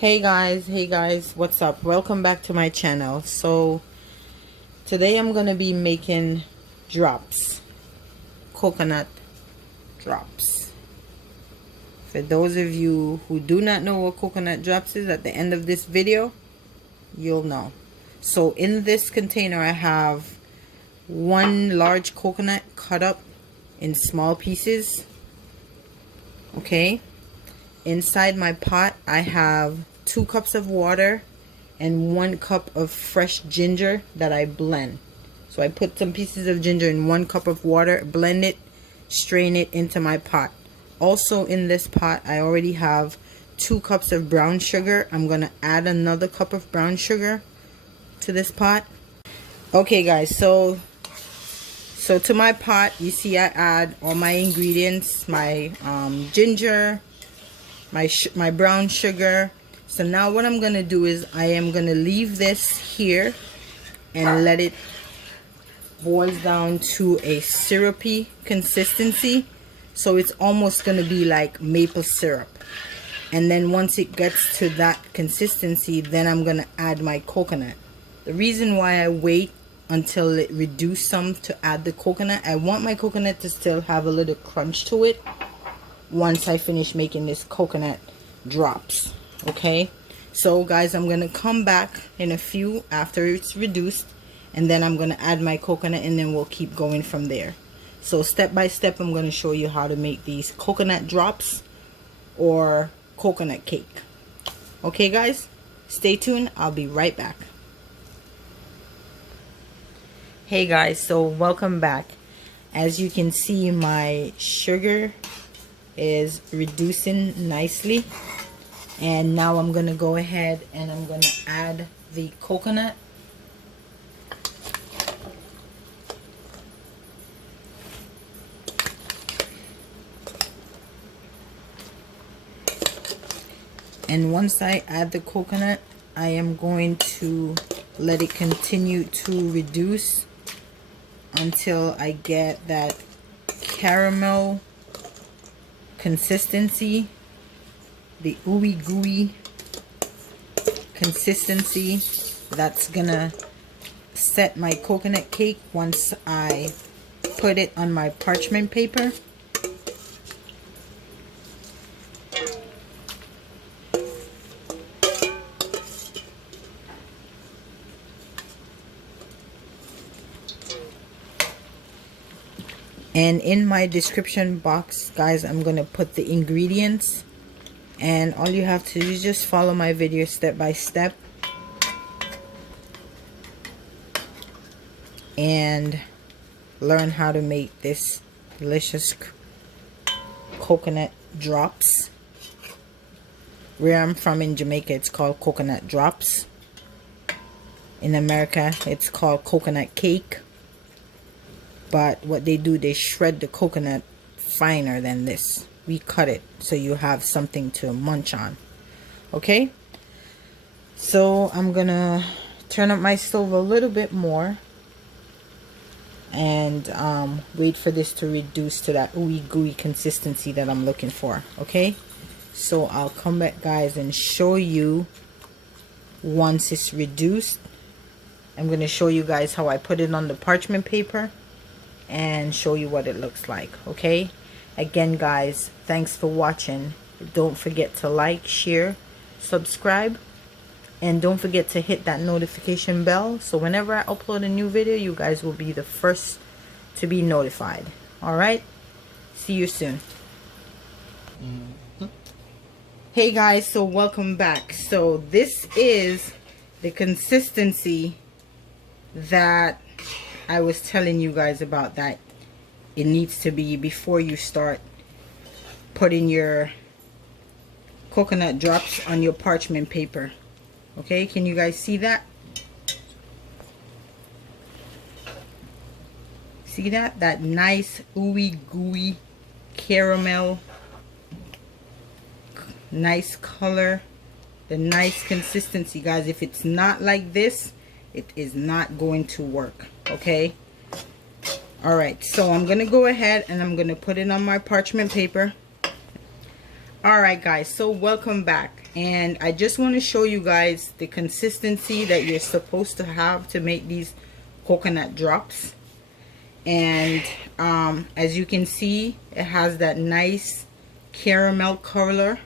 Hey guys, what's up? Welcome back to my channel. So today I'm gonna be making drops, coconut drops. For those of you who do not know what coconut drops is, at the end of this video you'll know. So in this container I have one large coconut cut up in small pieces. Okay, inside my pot I have 2 cups of water and 1 cup of fresh ginger that I blend. So I put some pieces of ginger in 1 cup of water, blend it, strain it into my pot. Also in this pot I already have 2 cups of brown sugar. I'm gonna add another cup of brown sugar to this pot. Okay guys, so to my pot, you see I add all my ingredients, my ginger, my brown sugar. So now what I'm gonna do is I am gonna leave this here and let it boil down to a syrupy consistency. So it's almost gonna be like maple syrup. And then once it gets to that consistency, then I'm gonna add my coconut. The reason why I wait until it reduces some to add the coconut, I want my coconut to still have a little crunch to it once I finish making this coconut drops. Okay, so guys, I'm gonna come back in a few after it's reduced, and then I'm gonna add my coconut, and then we'll keep going from there. So step by step I'm gonna show you how to make these coconut drops or coconut cake. Okay guys, stay tuned, I'll be right back. Hey guys, so welcome back. As you can see, my sugar is reducing nicely, and now I'm gonna go ahead and I'm gonna add the coconut. And once I add the coconut, I am going to let it continue to reduce until I get that caramel consistency, the ooey gooey consistency that's gonna set my coconut cake once I put it on my parchment paper. And in my description box, guys, I'm gonna put the ingredients, and all you have to do is just follow my video step by step and learn how to make this delicious coconut drops. Where I'm from in Jamaica, it's called coconut drops. In America, it's called coconut cake. But what they do, they shred the coconut finer than this. We cut it so you have something to munch on. Okay, so I'm gonna turn up my stove a little bit more and wait for this to reduce to that ooey gooey consistency that I'm looking for. Okay, so I'll come back guys and show you once it's reduced. I'm gonna show you guys how I put it on the parchment paper and show you what it looks like. Okay, again guys, thanks for watching. Don't forget to like, share, subscribe, and don't forget to hit that notification bell so whenever I upload a new video, you guys will be the first to be notified. Alright, see you soon. Hey guys, so welcome back. So this is the consistency that I was telling you guys about, that it needs to be before you start putting your coconut drops on your parchment paper. Okay, can you guys see that? See that? That nice ooey gooey caramel, nice color, the nice consistency, guys. If it's not like this, it is not going to work. Okay, all right, so I'm gonna go ahead and I'm gonna put it on my parchment paper. Alright guys, so welcome back, and I just want to show you guys the consistency that you're supposed to have to make these coconut drops. And as you can see, it has that nice caramel color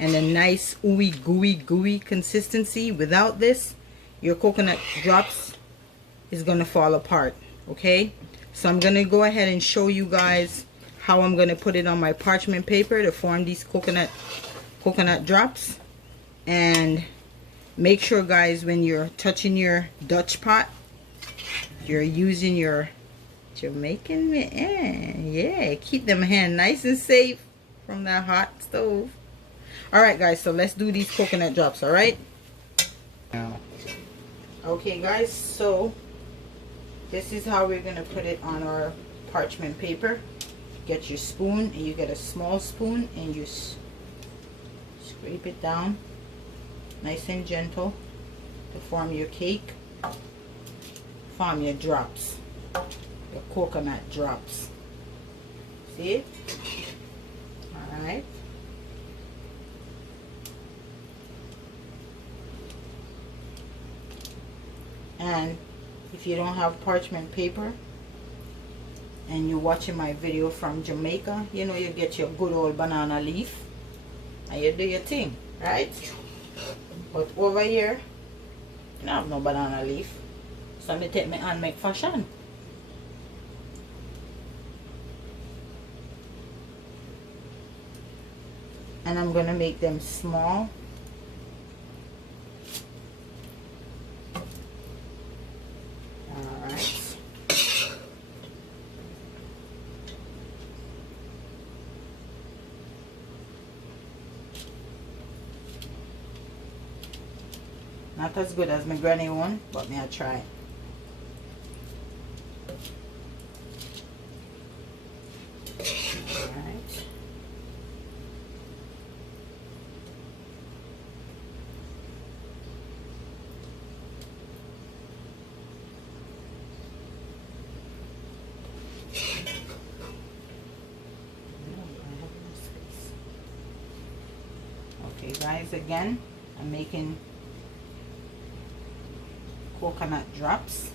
and a nice ooey gooey consistency. Without this, your coconut drops is gonna fall apart. Okay, so I'm gonna go ahead and show you guys how I'm gonna put it on my parchment paper to form these coconut drops. And make sure guys, when you're touching your Dutch pot, you're using your Jamaican yeah, keep them hands nice and safe from that hot stove. Alright guys, so let's do these coconut drops. Alright, okay guys, so this is how we're gonna put it on our parchment paper. Get your spoon, and you get a small spoon, and you scrape it down nice and gentle to form your cake, form your drops, your coconut drops. See it? Alright. And if you don't have parchment paper and you're watching my video from Jamaica, you know, you get your good old banana leaf and you do your thing, right? But over here, you don't have no banana leaf, so I take my hand make fashion. And I'm gonna make them small. Alright. Not as good as my granny one, but may I try. Alright. Okay guys, again, I'm making coconut drops.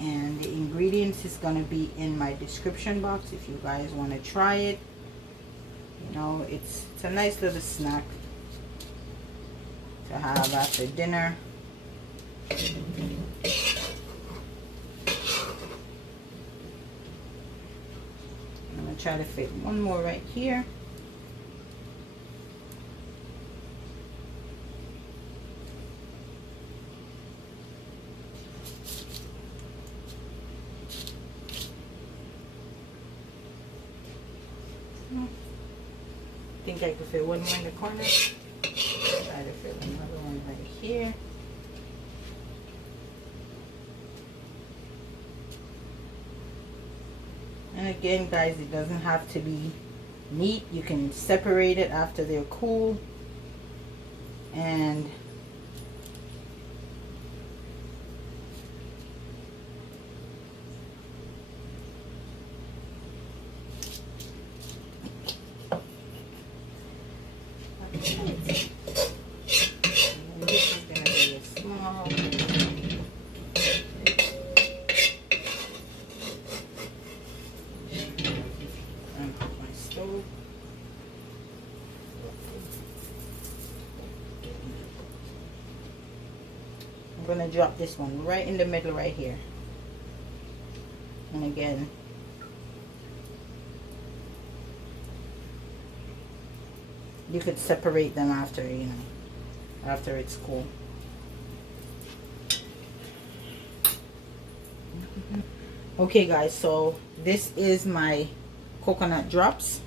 And the ingredients is going to be in my description box if you guys want to try it. You know, it's a nice little snack to have after dinner. I'm going to try to fit one more right here. I think I could fit one more in the corner. Try to fit another one right here. And again guys, it doesn't have to be neat. You can separate it after they're cool. And I'm going to drop this one right in the middle right here. And again, you could separate them after, you know, after it's cool. Okay guys, so this is my coconut drops.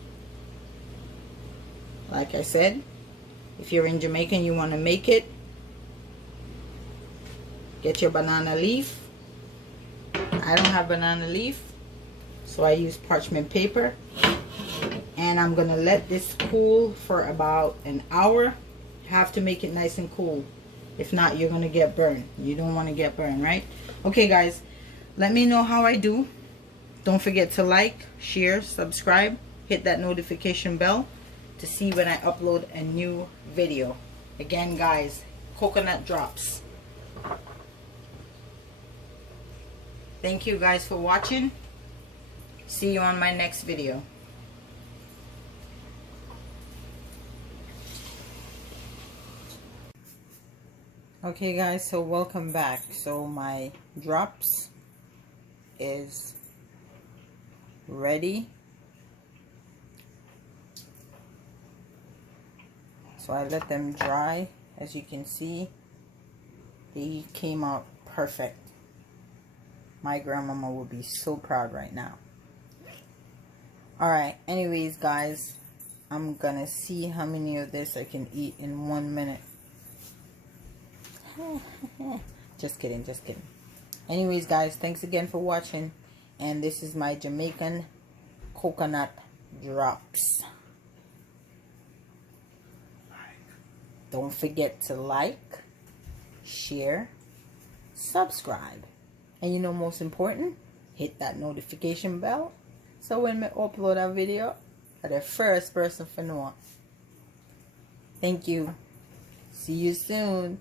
Like I said, if you're in Jamaica and you want to make it, get your banana leaf. I don't have banana leaf, so I use parchment paper. And I'm gonna let this cool for about an hour. You have to make it nice and cool. If not, you're gonna get burned. You don't want to get burned, right? Okay guys, Let me know how I do. Don't forget to like, share, subscribe, hit that notification bell to see when I upload a new video. Again, guys, coconut drops. Thank you guys for watching. See you on my next video. Okay guys, so welcome back. So my drops is ready. So I let them dry. As you can see, they came out perfect. My grandmama will be so proud right now. Alright, anyways guys, I'm gonna see how many of this I can eat in 1 minute. Just kidding, just kidding. Anyways guys, thanks again for watching. And this is my Jamaican coconut drops. Don't forget to like, share, subscribe. And you know, most important, hit that notification bell. So when I upload a video, you're the first person to know. Thank you. See you soon.